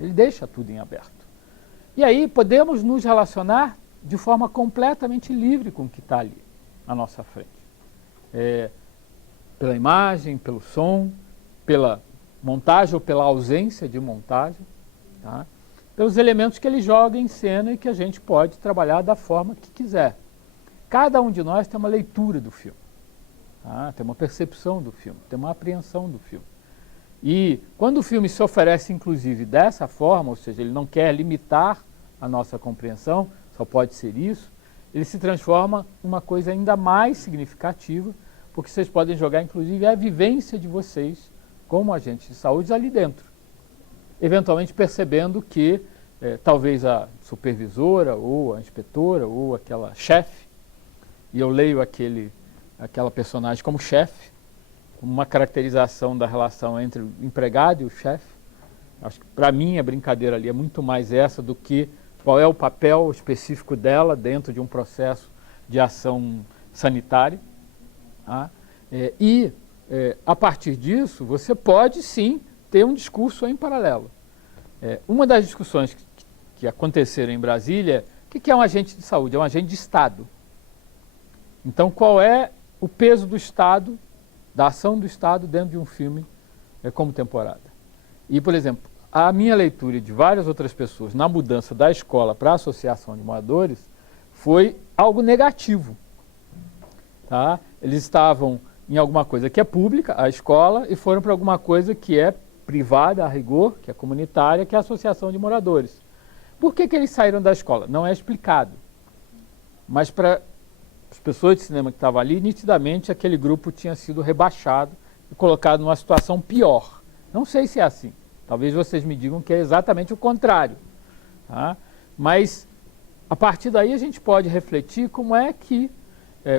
Ele deixa tudo em aberto. E aí podemos nos relacionar de forma completamente livre com o que está ali à nossa frente. Pela imagem, pelo som, pela montagem ou pela ausência de montagem, tá? Pelos elementos que ele joga em cena e que a gente pode trabalhar da forma que quiser. Cada um de nós tem uma leitura do filme, tá? Tem uma percepção do filme, tem uma apreensão do filme. E quando o filme se oferece, inclusive, dessa forma, ou seja, ele não quer limitar a nossa compreensão, só pode ser isso, ele se transforma em uma coisa ainda mais significativa, porque vocês podem jogar, inclusive, a vivência de vocês como agentes de saúde ali dentro. Eventualmente percebendo que talvez a supervisora, ou a inspetora, ou aquela chefe, e eu leio aquela personagem como chefe, uma caracterização da relação entre o empregado e o chefe. Acho que para mim a brincadeira ali é muito mais essa do que qual é o papel específico dela dentro de um processo de ação sanitária. Tá? A partir disso, você pode sim ter um discurso em paralelo. Uma das discussões que aconteceram em Brasília, o que é um agente de saúde? É um agente de Estado. Então, qual é o peso do Estado, da ação do Estado dentro de um filme como Temporada? E, por exemplo, a minha leitura e de várias outras pessoas na mudança da escola para a associação de moradores foi algo negativo. Tá? Eles estavam em alguma coisa que é pública, a escola, e foram para alguma coisa que é privada, a rigor, que é comunitária, que é a associação de moradores. Por que eles saíram da escola? Não é explicado. Mas para as pessoas de cinema que estavam ali, nitidamente aquele grupo tinha sido rebaixado e colocado numa situação pior. Não sei se é assim. Talvez vocês me digam que é exatamente o contrário. Tá? Mas, a partir daí, a gente pode refletir como é que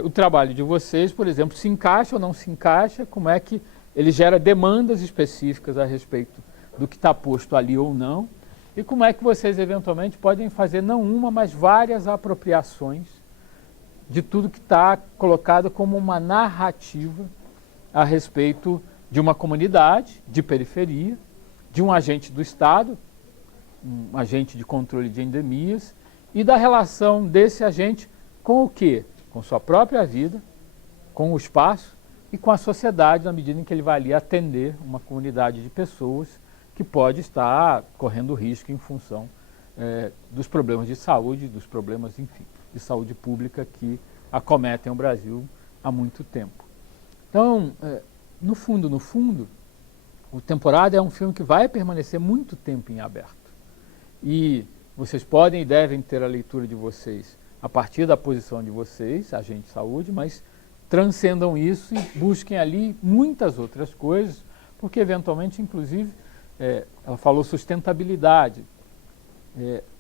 o trabalho de vocês, por exemplo, se encaixa ou não se encaixa, como é que ele gera demandas específicas a respeito do que está posto ali ou não, e como é que vocês, eventualmente, podem fazer não uma, mas várias apropriações de tudo que está colocado como uma narrativa a respeito de uma comunidade de periferia, de um agente do Estado, um agente de controle de endemias, e da relação desse agente com o quê? Com sua própria vida, com o espaço e com a sociedade, na medida em que ele vai ali atender uma comunidade de pessoas que pode estar correndo risco em função dos problemas de saúde, dos problemas, enfim, de saúde pública que acometem o Brasil há muito tempo. Então, no fundo, o Temporada é um filme que vai permanecer muito tempo em aberto. E vocês podem e devem ter a leitura de vocês a partir da posição de vocês, agente de saúde, mas transcendam isso e busquem ali muitas outras coisas, porque eventualmente, inclusive, ela falou sustentabilidade.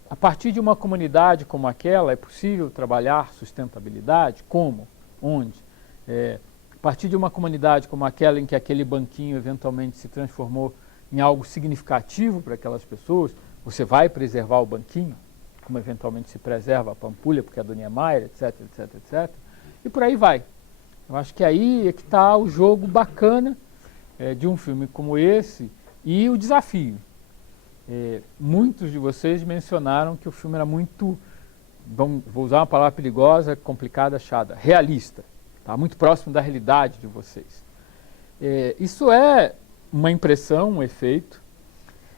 A partir de uma comunidade como aquela, é possível trabalhar sustentabilidade? Como? Onde? A partir de uma comunidade como aquela em que aquele banquinho eventualmente se transformou em algo significativo para aquelas pessoas, você vai preservar o banquinho, como eventualmente se preserva a Pampulha, porque é a do Niemeyer, etc, etc, etc. E por aí vai. Eu acho que aí é que está o jogo bacana de um filme como esse e o desafio. Muitos de vocês mencionaram que o filme era muito, vou usar uma palavra perigosa, complicada, chata, realista. Tá? Muito próximo da realidade de vocês. Isso é uma impressão, um efeito,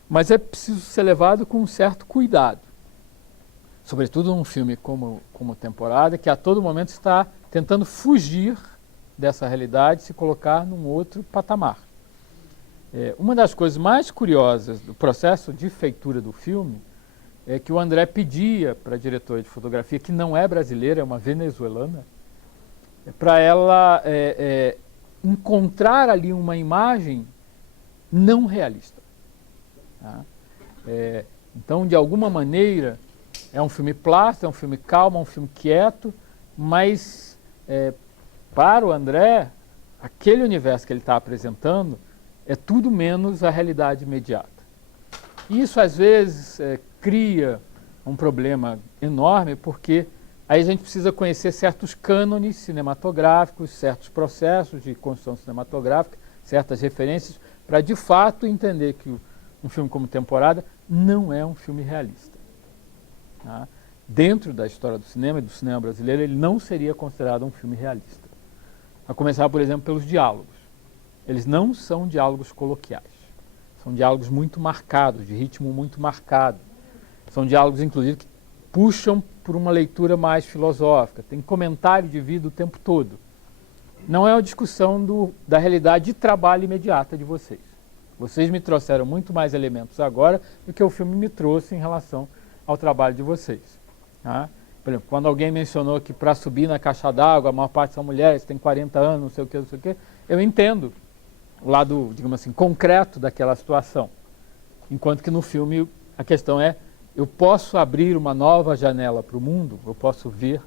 mas é preciso ser levado com um certo cuidado. Sobretudo num filme como Temporada, que a todo momento está tentando fugir dessa realidade, se colocar num outro patamar. Uma das coisas mais curiosas do processo de feitura do filme é que o André pedia para a diretora de fotografia, que não é brasileira, é uma venezuelana, para ela encontrar ali uma imagem não realista. Tá? Então, de alguma maneira, é um filme plástico, é um filme calmo, é um filme quieto, mas para o André, aquele universo que ele está apresentando é tudo menos a realidade imediata. E isso, às vezes, cria um problema enorme, porque aí a gente precisa conhecer certos cânones cinematográficos, certos processos de construção cinematográfica, certas referências, para de fato entender que um filme como Temporada não é um filme realista. Tá? Dentro da história do cinema e do cinema brasileiro, ele não seria considerado um filme realista. A começar, por exemplo, pelos diálogos. Eles não são diálogos coloquiais. São diálogos muito marcados, de ritmo muito marcado. São diálogos, inclusive, que puxam por uma leitura mais filosófica. Tem comentário de vida o tempo todo. Não é uma discussão da realidade de trabalho imediata de vocês. Vocês me trouxeram muito mais elementos agora do que o filme me trouxe em relação ao trabalho de vocês. Tá? Por exemplo, quando alguém mencionou que para subir na caixa d'água, a maior parte são mulheres, tem 40 anos, não sei o que, eu entendo o lado, digamos assim, concreto daquela situação. Enquanto que no filme a questão é, eu posso abrir uma nova janela para o mundo, eu posso ver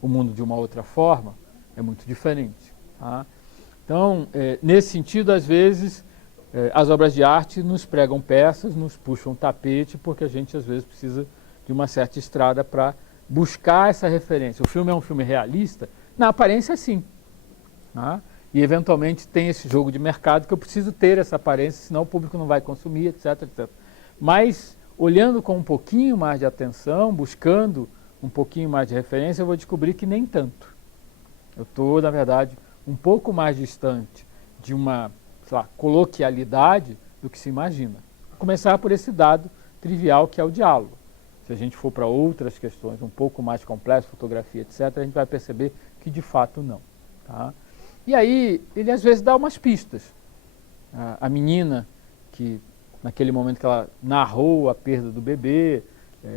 o mundo de uma outra forma, é muito diferente. Tá? Então, nesse sentido, às vezes, as obras de arte nos pregam peças, nos puxam tapete, porque a gente, às vezes, precisa de uma certa estrada para buscar essa referência. O filme é um filme realista? Na aparência, sim. Tá? E, eventualmente, tem esse jogo de mercado que eu preciso ter essa aparência, senão o público não vai consumir, etc, etc. Mas, olhando com um pouquinho mais de atenção, buscando um pouquinho mais de referência, eu vou descobrir que nem tanto. Eu estou, na verdade, um pouco mais distante de uma, sei lá, coloquialidade do que se imagina. Vou começar por esse dado trivial que é o diálogo. Se a gente for para outras questões um pouco mais complexas, fotografia, etc., a gente vai perceber que de fato não. Tá? E aí, ele às vezes dá umas pistas. A menina, que naquele momento que ela narrou a perda do bebê,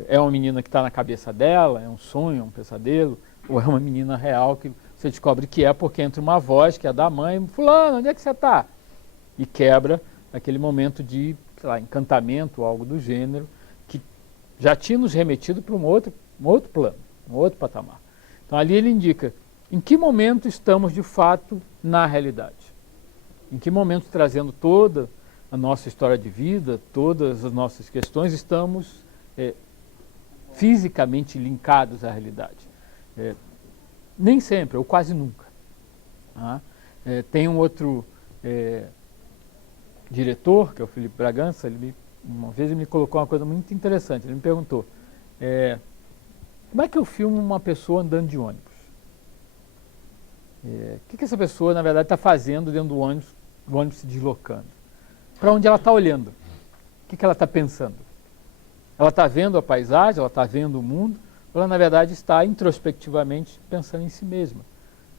é uma menina que está na cabeça dela, é um sonho, é um pesadelo, ou é uma menina real que você descobre que é porque entra uma voz que é da mãe, fulano, onde é que você está? E quebra aquele momento de, sei lá, encantamento ou algo do gênero, que já tinha nos remetido para um outro plano, um outro patamar. Então ali ele indica em que momento estamos de fato na realidade. Em que momento, trazendo toda a nossa história de vida, todas as nossas questões, estamos fisicamente linkados à realidade. Nem sempre, ou quase nunca. Tá? Tem um outro diretor, que é o Felipe Bragança, uma vez ele me colocou uma coisa muito interessante. Ele me perguntou, como é que eu filmo uma pessoa andando de ônibus? O que essa pessoa, na verdade, está fazendo dentro do ônibus se deslocando? Para onde ela está olhando? O que ela está pensando? Ela está vendo a paisagem, ela está vendo o mundo, ou ela, na verdade, está introspectivamente pensando em si mesma?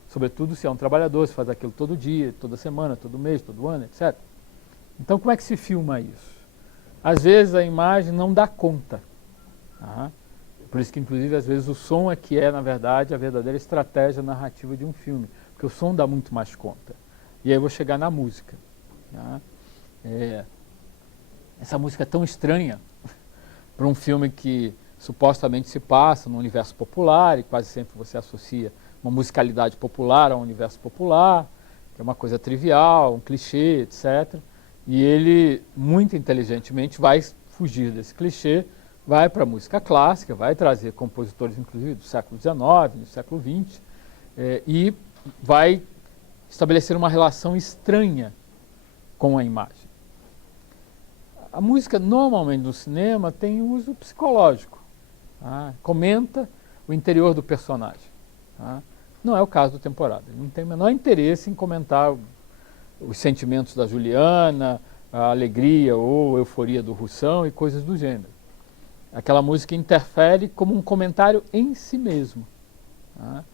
Sobretudo se é um trabalhador, se faz aquilo todo dia, toda semana, todo mês, todo ano, etc. Então, como é que se filma isso? Às vezes a imagem não dá conta. Tá? Por isso que, inclusive, às vezes o som é que é, na verdade, a verdadeira estratégia narrativa de um filme. Porque o som dá muito mais conta. E aí eu vou chegar na música. Tá? Essa música é tão estranha para um filme que supostamente se passa no universo popular, e quase sempre você associa uma musicalidade popular ao universo popular, que é uma coisa trivial, um clichê, etc. E ele, muito inteligentemente, vai fugir desse clichê, vai para a música clássica, vai trazer compositores, inclusive, do século XIX, do século XX, e vai estabelecer uma relação estranha com a imagem. A música, normalmente, no cinema, tem uso psicológico. Tá? Comenta o interior do personagem. Tá? Não é o caso do Temporada. Ele não tem o menor interesse em comentar os sentimentos da Juliana, a alegria ou euforia do Russão e coisas do gênero. Aquela música interfere como um comentário em si mesmo. Tá?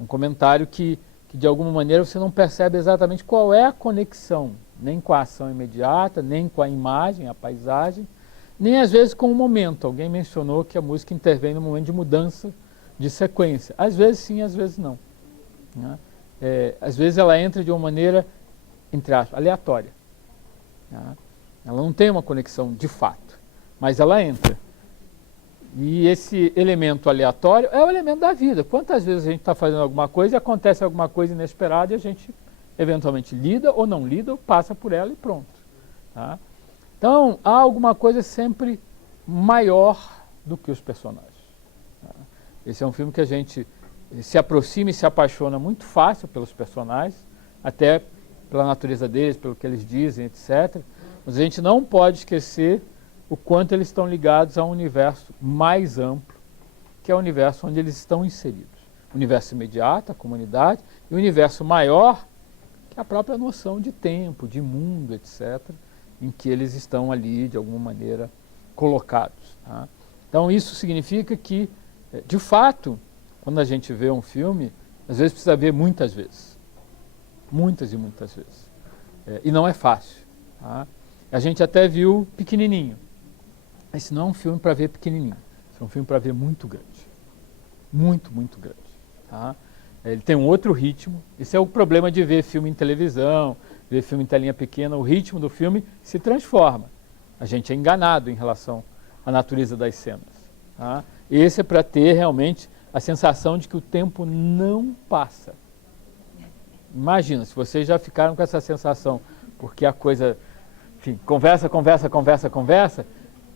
Um comentário que, de alguma maneira, você não percebe exatamente qual é a conexão, nem com a ação imediata, nem com a imagem, a paisagem, nem às vezes com o momento. Alguém mencionou que a música intervém no momento de mudança de sequência. Às vezes sim, às vezes não. Né? Às vezes ela entra de uma maneira, entre aspas, aleatória. Né? Ela não tem uma conexão de fato, mas ela entra. E esse elemento aleatório é o elemento da vida. Quantas vezes a gente está fazendo alguma coisa e acontece alguma coisa inesperada e a gente eventualmente lida ou não lida, ou passa por ela e pronto. Tá? Então, há alguma coisa sempre maior do que os personagens. Tá? Esse é um filme que a gente se aproxima e se apaixona muito fácil pelos personagens, até pela natureza deles, pelo que eles dizem, etc. Mas a gente não pode esquecer o quanto eles estão ligados a um universo mais amplo, que é o universo onde eles estão inseridos. O universo imediato, a comunidade, e o universo maior, que é a própria noção de tempo, de mundo, etc., em que eles estão ali, de alguma maneira, colocados. Tá? Então, isso significa que, de fato, quando a gente vê um filme, às vezes precisa ver muitas vezes. Muitas e muitas vezes. E não é fácil. Tá? A gente até viu pequenininho. Esse não é um filme para ver pequenininho. Esse é um filme para ver muito grande. Muito, muito grande. Tá? Ele tem um outro ritmo. Esse é o problema de ver filme em televisão, ver filme em telinha pequena. O ritmo do filme se transforma. A gente é enganado em relação à natureza das cenas. Tá? Esse é para ter realmente a sensação de que o tempo não passa. Imagina, se vocês já ficaram com essa sensação, porque a coisa, enfim, conversa,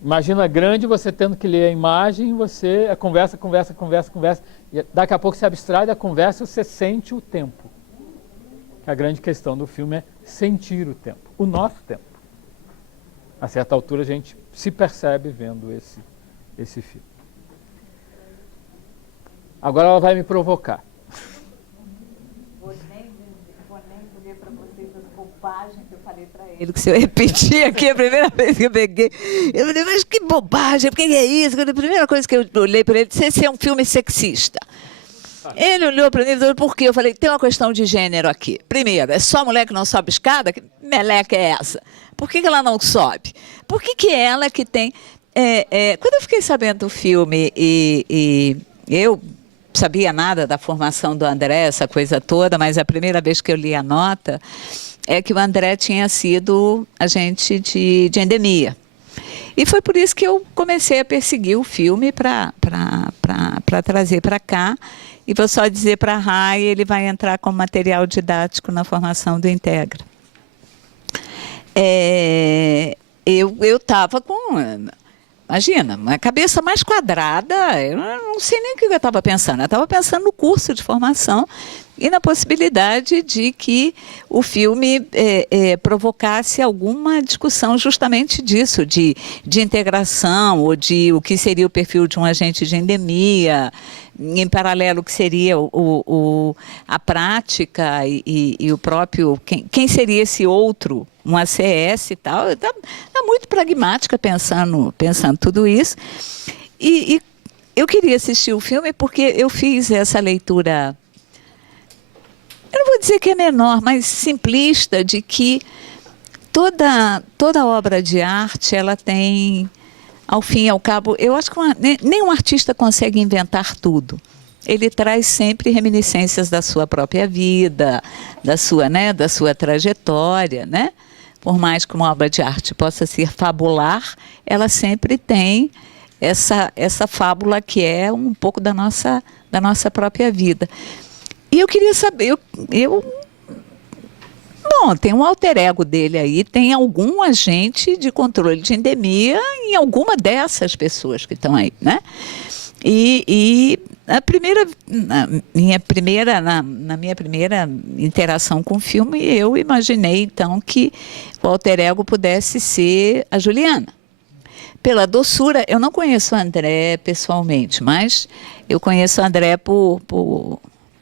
imagina grande você tendo que ler a imagem, você conversa, e daqui a pouco você abstrai da conversa e você sente o tempo. A grande questão do filme é sentir o tempo, o nosso tempo. A certa altura a gente se percebe vendo esse filme. Agora ela vai me provocar. Vou nem dizer para vocês as bobagens que eu falei para ele. Que se eu repetir aqui a primeira vez que eu peguei, eu falei, mas que bobagem, por que é isso? A primeira coisa que eu olhei para ele, disse, esse é um filme sexista. Ele olhou para mim e falou, por quê? Eu falei, tem uma questão de gênero aqui. Primeiro, é só mulher que não sobe escada? Que meleca é essa? Por que ela não sobe? Por que ela que tem... quando eu fiquei sabendo do filme e eu sabia nada da formação do André, essa coisa toda, mas a primeira vez que eu li a nota é que o André tinha sido agente de endemia. E foi por isso que eu comecei a perseguir o filme para trazer para cá. E vou só dizer para a Rai, ele vai entrar como material didático na formação do Integra. Eu estava com... Imagina, uma cabeça mais quadrada, eu não sei nem o que eu estava pensando. Eu estava pensando no curso de formação e na possibilidade de que o filme provocasse alguma discussão justamente disso, de integração, ou de o que seria o perfil de um agente de endemia, em paralelo o que seria a prática e o próprio... Quem seria esse outro? Um ACS e tal, está muito pragmática pensando tudo isso. E eu queria assistir o filme porque eu fiz essa leitura, eu não vou dizer que é menor, mas simplista, de que toda obra de arte, ela tem, ao fim e ao cabo, eu acho que nenhum artista consegue inventar tudo. Ele traz sempre reminiscências da sua própria vida, da sua trajetória, né? Por mais que uma obra de arte possa ser fabular, ela sempre tem essa fábula que é um pouco da nossa própria vida. E eu queria saber, bom, tem um alter ego dele aí, tem algum agente de controle de endemia em alguma dessas pessoas que estão aí, né? E na minha primeira interação com o filme, eu imaginei, então, que o alter ego pudesse ser a Juliana. Pela doçura, eu não conheço o André pessoalmente, mas eu conheço o André por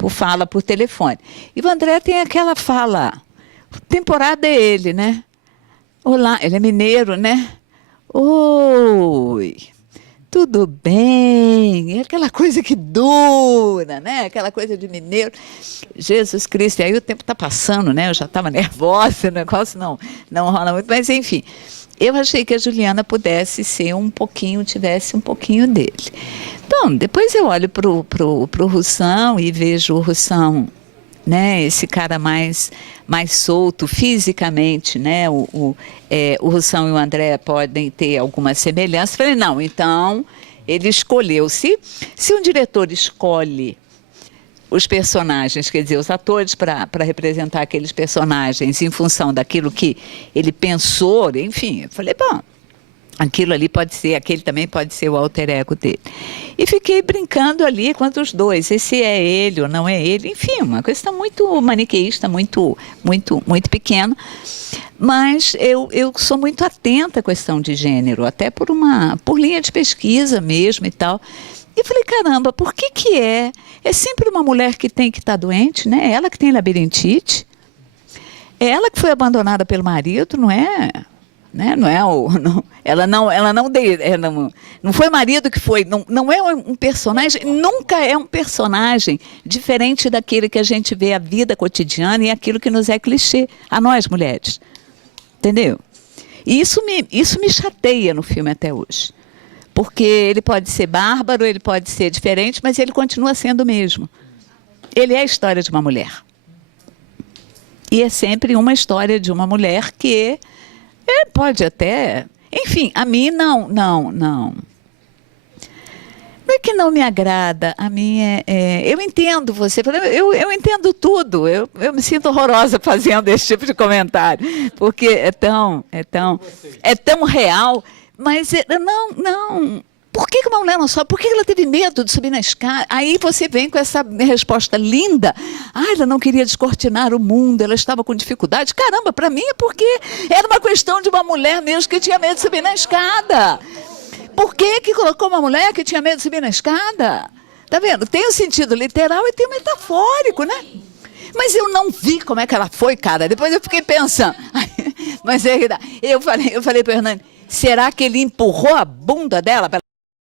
fala, por telefone. E o André tem aquela fala, temporada é ele, né? Olá, ele é mineiro, né? Oi... Tudo bem, é aquela coisa que dura, né? Aquela coisa de mineiro. Jesus Cristo, e aí o tempo está passando, né? Eu já estava nervosa, o negócio não rola muito, mas enfim. Eu achei que a Juliana pudesse ser tivesse um pouquinho dele. Bom, depois eu olho pro Russão e vejo o Russão, né? Esse cara mais solto fisicamente, né? O Russão e o André podem ter alguma semelhança. Falei, não, então ele escolheu. Se um diretor escolhe os personagens, quer dizer, os atores para representar aqueles personagens em função daquilo que ele pensou, enfim, eu falei, bom, aquilo ali pode ser, aquele também pode ser o alter ego dele. E fiquei brincando ali quanto os dois, esse é ele ou não é ele, enfim, uma questão muito maniqueísta, muito pequena. Mas eu sou muito atenta à questão de gênero, até por linha de pesquisa mesmo e tal. E eu falei, caramba, por que é? É sempre uma mulher que tem que estar doente, né? Ela que tem labirintite, é ela que foi abandonada pelo marido, não é? Né? Ela não foi o marido que foi, não é um personagem, nunca é um personagem diferente daquele que a gente vê a vida cotidiana e aquilo que nos é clichê, a nós mulheres. Entendeu? E isso me chateia no filme até hoje. Porque ele pode ser bárbaro, ele pode ser diferente, mas ele continua sendo o mesmo. Ele é a história de uma mulher. E é sempre uma história de uma mulher que pode até... Enfim, a mim não. Não é que não me agrada, a mim eu entendo você, eu entendo tudo, eu me sinto horrorosa fazendo esse tipo de comentário, porque é tão real, mas não. Por que uma mulher não sobe? Por que ela teve medo de subir na escada? Aí você vem com essa resposta linda. Ela não queria descortinar o mundo, ela estava com dificuldade. Caramba, para mim é porque era uma questão de uma mulher mesmo que tinha medo de subir na escada. Por que colocou uma mulher que tinha medo de subir na escada? Tá vendo? Tem o sentido literal e tem o metafórico, né? Mas eu não vi como é que ela foi, cara. Depois eu fiquei pensando. Mas eu falei para o Hernani, será que ele empurrou a bunda dela?